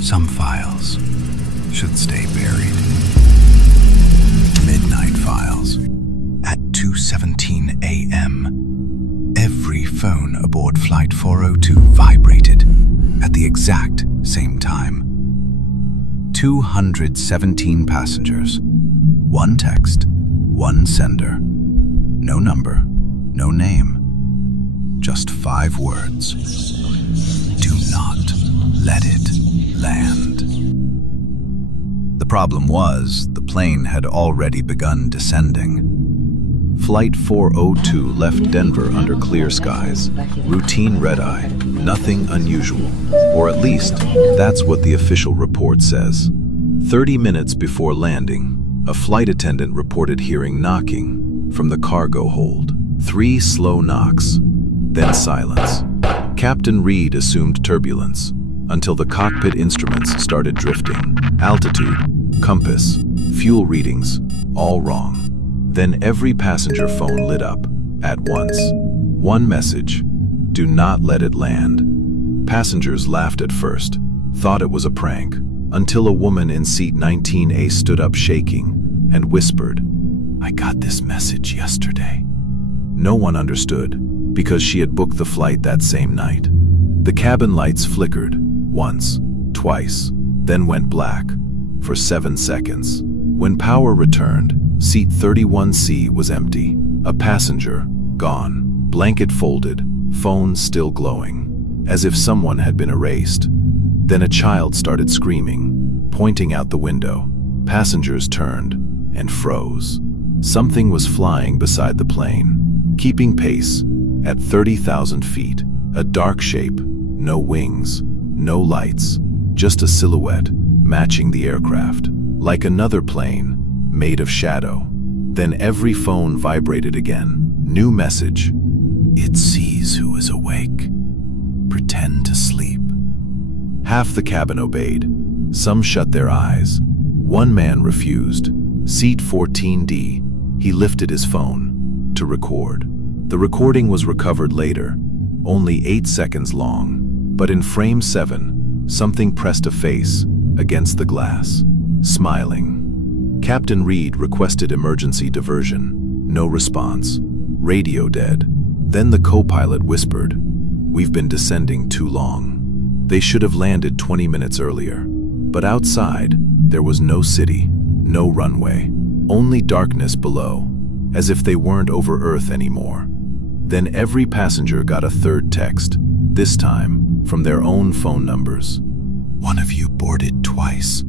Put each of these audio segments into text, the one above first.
Some files should stay buried. Midnight files. At 2:17 a.m., every phone aboard Flight 402 vibrated at the exact same time. 217 passengers. One text, one sender. No number, no name. Just 5 words. Do not let it land. The problem was, the plane had already begun descending. Flight 402 left Denver under clear skies. Routine red-eye, nothing unusual. Or at least, that's what the official report says. 30 minutes before landing, a flight attendant reported hearing knocking from the cargo hold. 3 slow knocks, then silence. Captain Reed assumed turbulence until the cockpit instruments started drifting. Altitude, compass, fuel readings, all wrong. Then every passenger phone lit up at once. One message: do not let it land. Passengers laughed at first, thought it was a prank, until a woman in seat 19A stood up shaking and whispered, "I got this message yesterday." No one understood, because she had booked the flight that same night. The cabin lights flickered, once, twice, then went black, for 7 seconds. When power returned, seat 31C was empty. A passenger, gone. Blanket folded, phone still glowing, as if someone had been erased. Then a child started screaming, pointing out the window. Passengers turned and froze. Something was flying beside the plane, keeping pace at 30,000 feet. A dark shape, no wings, no lights, just a silhouette matching the aircraft, like another plane made of shadow. Then every phone vibrated again. New message: it sees who is awake. Pretend to sleep. Half the cabin obeyed. Some shut their eyes. One man refused. Seat 14D, he lifted his phone to record. The recording was recovered later, only 8 seconds long. But in frame 7, something pressed a face against the glass, smiling. Captain Reed requested emergency diversion. No response. Radio dead. Then the co-pilot whispered, "We've been descending too long." They should have landed 20 minutes earlier. But outside, there was no city, no runway, only darkness below, as if they weren't over Earth anymore. Then every passenger got a third text, this time from their own phone numbers. "One of you boarded twice."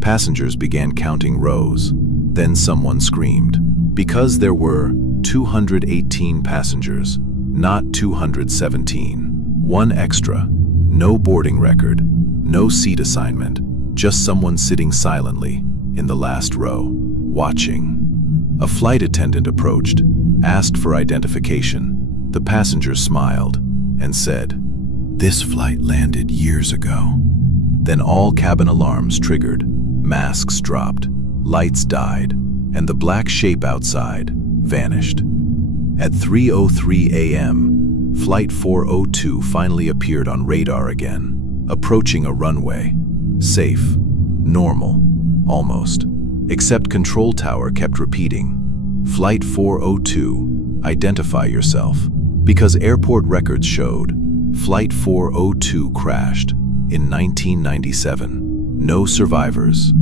Passengers began counting rows. Then someone screamed. Because there were 218 passengers, not 217. One extra. No boarding record, no seat assignment, just someone sitting silently in the last row, watching. A flight attendant approached, asked for identification. The passenger smiled and said, "This flight landed years ago." Then all cabin alarms triggered, masks dropped, lights died, and the black shape outside vanished. At 3:03 a.m., Flight 402 finally appeared on radar again, approaching a runway. Safe, normal, almost. Except control tower kept repeating, "Flight 402, identify yourself." Because airport records showed, Flight 402 crashed in 1997. No survivors.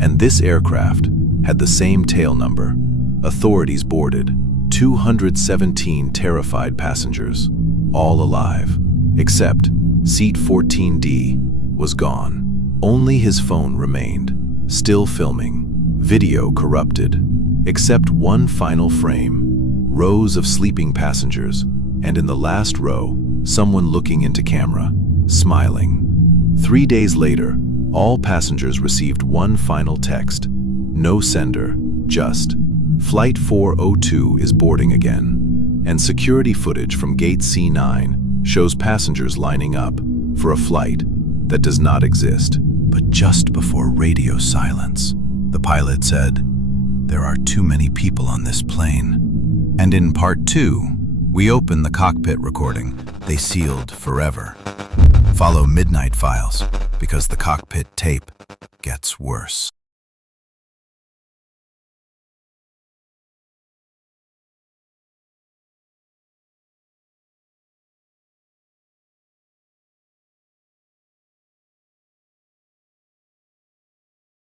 And this aircraft had the same tail number. Authorities boarded 217 terrified passengers, all alive, except seat 14D was gone. Only his phone remained, still filming, video corrupted, except one final frame, rows of sleeping passengers, and in the last row, someone looking into camera, smiling. 3 days later, all passengers received one final text. No sender, just, "Flight 402 is boarding again." And security footage from Gate C9 shows passengers lining up for a flight that does not exist. But just before radio silence, the pilot said, "There are too many people on this plane." And in part 2, we open the cockpit recording they sealed forever. Follow Midnight Files, because the cockpit tape gets worse.